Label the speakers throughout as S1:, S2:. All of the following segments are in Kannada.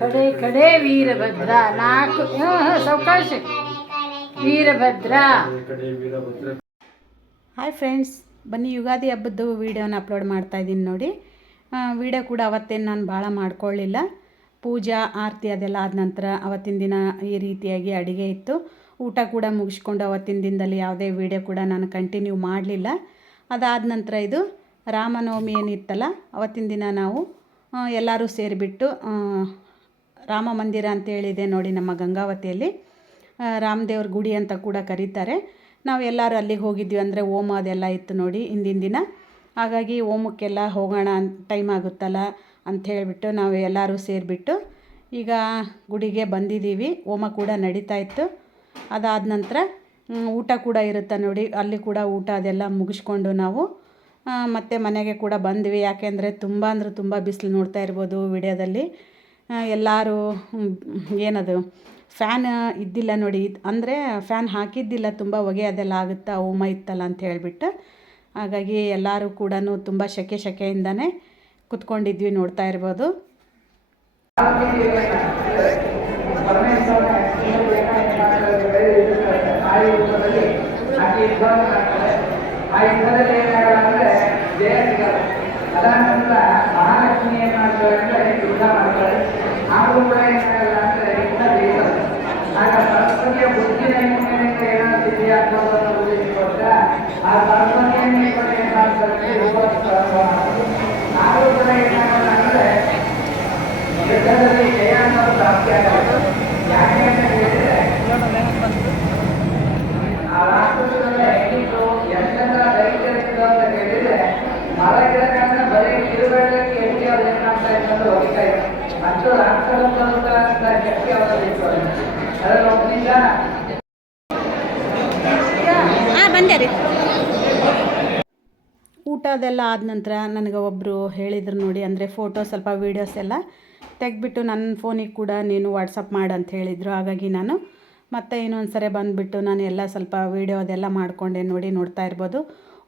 S1: ಕಡೆ ಕಡೆ ವೀರಭದ್ರ ನಾಲ್ಕು ಸಾವಕಾಶ. ವೀರಭದ್ರ. ಹಾಯ್ ಫ್ರೆಂಡ್ಸ್ ಬನ್ನಿ ಯುಗಾದಿ ಹಬ್ಬದ ವೀಡಿಯೋನ ಅಪ್ಲೋಡ್ ಮಾಡ್ತಾ ಇದ್ದೀನಿ ನೋಡಿ. ವೀಡಿಯೋ ಕೂಡ ಅವತ್ತೇನು ನಾನು ಭಾಳ ಮಾಡ್ಕೊಳ್ಳಿಲ್ಲ. ಪೂಜಾ ಆರತಿ ಅದೆಲ್ಲ ಆದ ನಂತರ ಅವತ್ತಿನ ದಿನ ಈ ರೀತಿಯಾಗಿ ಅಡುಗೆ ಇತ್ತು. ಊಟ ಕೂಡ ಮುಗಿಸ್ಕೊಂಡು ಅವತ್ತಿನ ದಿನದಲ್ಲಿ ಯಾವುದೇ ವೀಡಿಯೋ ಕೂಡ ನಾನು ಕಂಟಿನ್ಯೂ ಮಾಡಲಿಲ್ಲ. ಅದಾದ ನಂತರ ಇದು ರಾಮನವಮಿ ಏನಿತ್ತಲ್ಲ, ಅವತ್ತಿನ ದಿನ ನಾವು ಎಲ್ಲರೂ ಸೇರಿಬಿಟ್ಟು ರಾಮ ಮಂದಿರ ಅಂತೇಳಿದೆ ನೋಡಿ ನಮ್ಮ ಗಂಗಾವತಿಯಲ್ಲಿ. ರಾಮದೇವ್ರ ಗುಡಿ ಅಂತ ಕೂಡ ಕರೀತಾರೆ. ನಾವು ಎಲ್ಲರೂ ಅಲ್ಲಿಗೆ ಹೋಗಿದ್ವಿ ಅಂದರೆ ಹೋಮ ಅದೆಲ್ಲ ಇತ್ತು ನೋಡಿ ಹಿಂದಿನ ದಿನ. ಹಾಗಾಗಿ ಓಮಕ್ಕೆಲ್ಲ ಹೋಗೋಣ ಟೈಮ್ ಆಗುತ್ತಲ್ಲ ಅಂತ ಹೇಳಿಬಿಟ್ಟು ನಾವು ಎಲ್ಲರೂ ಸೇರಿಬಿಟ್ಟು ಈಗ ಗುಡಿಗೆ ಬಂದಿದ್ದೀವಿ. ಹೋಮ ಕೂಡ ನಡೀತಾ ಇತ್ತು. ಅದಾದ ನಂತರ ಊಟ ಕೂಡ ಇರುತ್ತೆ ನೋಡಿ, ಅಲ್ಲಿ ಕೂಡ ಊಟ ಅದೆಲ್ಲ ಮುಗಿಸ್ಕೊಂಡು ನಾವು ಮತ್ತೆ ಮನೆಗೆ ಕೂಡ ಬಂದ್ವಿ. ಯಾಕೆಂದರೆ ತುಂಬ ಅಂದರೆ ತುಂಬ ಬಿಸಿಲು ನೋಡ್ತಾ ಇರ್ಬೋದು ವಿಡಿಯೋದಲ್ಲಿ. ಎಲ್ಲರೂ ಏನದು, ಫ್ಯಾನ್ ಇದ್ದಿಲ್ಲ ನೋಡಿ. ಅಂದರೆ ಫ್ಯಾನ್ ಹಾಕಿದ್ದಿಲ್ಲ, ತುಂಬ ಹೊಗೆ ಅದೆಲ್ಲ ಆಗುತ್ತಾ ಹೋಮ ಇತ್ತಲ್ಲ ಅಂತ ಹೇಳಿಬಿಟ್ಟು. ಹಾಗಾಗಿ ಎಲ್ಲರೂ ಕೂಡ ತುಂಬ ಶೆಕೆ ಶೆಕೆಯಿಂದನೇ ಕುತ್ಕೊಂಡಿದ್ವಿ ನೋಡ್ತಾ ಇರ್ಬೋದು
S2: ಆ ಯುದ್ಧದಲ್ಲಿ ಏನಾಗಲ್ಲ ಅಂದ್ರೆ ಜಯ ಸಿಗಲ್ಲ ಅದಾನಂತರ ಮಹಾಲಕ್ಷ್ಮಿ ಏನ್ ಮಾಡ್ತಾಳೆ ಅಂದ್ರೆ ಯುದ್ಧ ಮಾಡ್ತಾಳೆ ಆದ್ರೂ ಕೂಡ ಏನಾಗಲ್ಲ ಅಂದ್ರೆ ಯುದ್ಧ ಜಯಿಸಲ್ಲ ಆಗ ಆಗ್ಬೋದು ಅನ್ನೋ ಆ ಸರಸ್ವತಿಯನ್ನು ಇಟ್ಕೊಂಡು ಏನ್ ಮಾಡ್ತಾರೆ ಅಂದ್ರೆ ಯುದ್ಧಕ್ಕೆ ಪ್ರಾರಂಭ ಮಾಡೋದು ಆದ್ರೂ ಕೂಡ ಏನಾಗಲ್ಲ ಅಂದ್ರೆ ಯುದ್ಧದಲ್ಲಿ ಜಯ ಯಾಕೆ ಅಂತ ಹೇಳಿದ್ರೆ ಆ ರಾಷ್ಟ್ರದಲ್ಲಿ ಹೆಂಗಿತ್ತು ಎಂತೆಂಥ ದೈತ್ಯರಿತ್ತು ಅಂತ ಕೇಳಿದ್ರೆ ಮರ ಗಿಡಗಳನ್ನ
S1: ಹಾಂ ಊಟ ಅದೆಲ್ಲ ಆದ ನಂತರ ನನಗೆ ಒಬ್ಬರು ಹೇಳಿದ್ರು ನೋಡಿ, ಅಂದರೆ ಫೋಟೋ ಸ್ವಲ್ಪ ವೀಡಿಯೋಸ್ ಎಲ್ಲ ತೆಗೆದ್ಬಿಟ್ಟು ನನ್ನ ಫೋನಿಗೆ ಕೂಡ ನೀನು ವಾಟ್ಸಪ್ ಮಾಡು ಅಂತ ಹೇಳಿದರು. ಹಾಗಾಗಿ ನಾನು ಮತ್ತೆ ಇನ್ನೊಂದು ಸರಿ ಬಂದುಬಿಟ್ಟು ನಾನು ಎಲ್ಲ ಸ್ವಲ್ಪ ವೀಡಿಯೋ ಅದೆಲ್ಲ ಮಾಡಿಕೊಂಡೆ ನೋಡಿ, ನೋಡ್ತಾ ಇರ್ಬೋದು.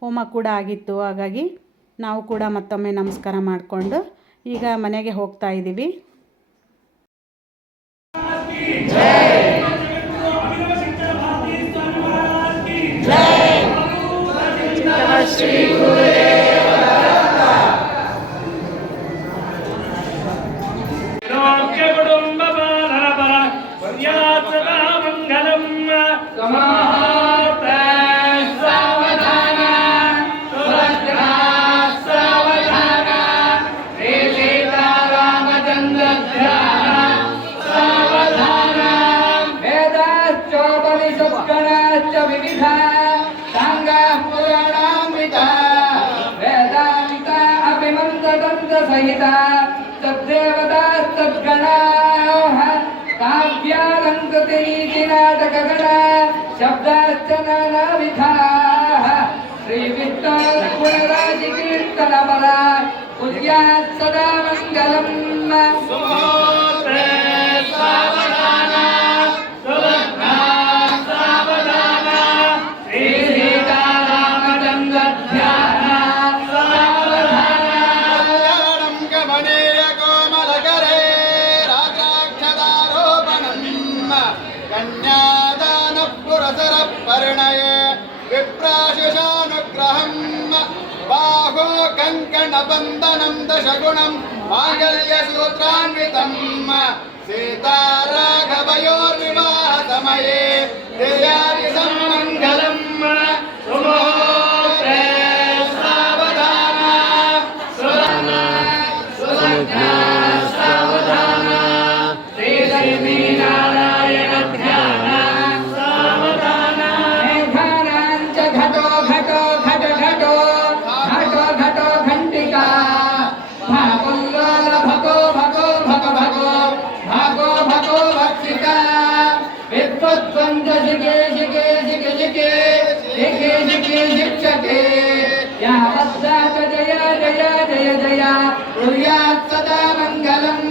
S1: ಹೋಮ ಕೂಡ ಆಗಿತ್ತು. ಹಾಗಾಗಿ ನಾವು ಕೂಡ ಮತ್ತೊಮ್ಮೆ ನಮಸ್ಕಾರ ಮಾಡಿಕೊಂಡು ಈಗ ಮನೆಗೆ ಹೋಗ್ತಾ ಇದ್ದೀವಿ
S3: विधा साङ्गापुराणामृता वेदामिता
S2: अभिमन्ददन्तसहिता तद्देवतास्तद्गणाः काव्यालङ्कृतरीतिनाटकगणा शब्दाश्च नानाविधाः श्रीविष्णुपुरराजिकीर्तनपरा उद्यात् सदा मङ्गलम् कङ्कणबन्धनं दशगुणं माङ्गल्यसूत्रान्वितम् सीताराघवयोर्विवाहसमये देयादिसम् జిగే జిగే జిగ జిగే జిగే జిగే జిక్షకే. యా వద్దాత జయ జయ జయ జయ. కుర్యాత్ సదా మంగళం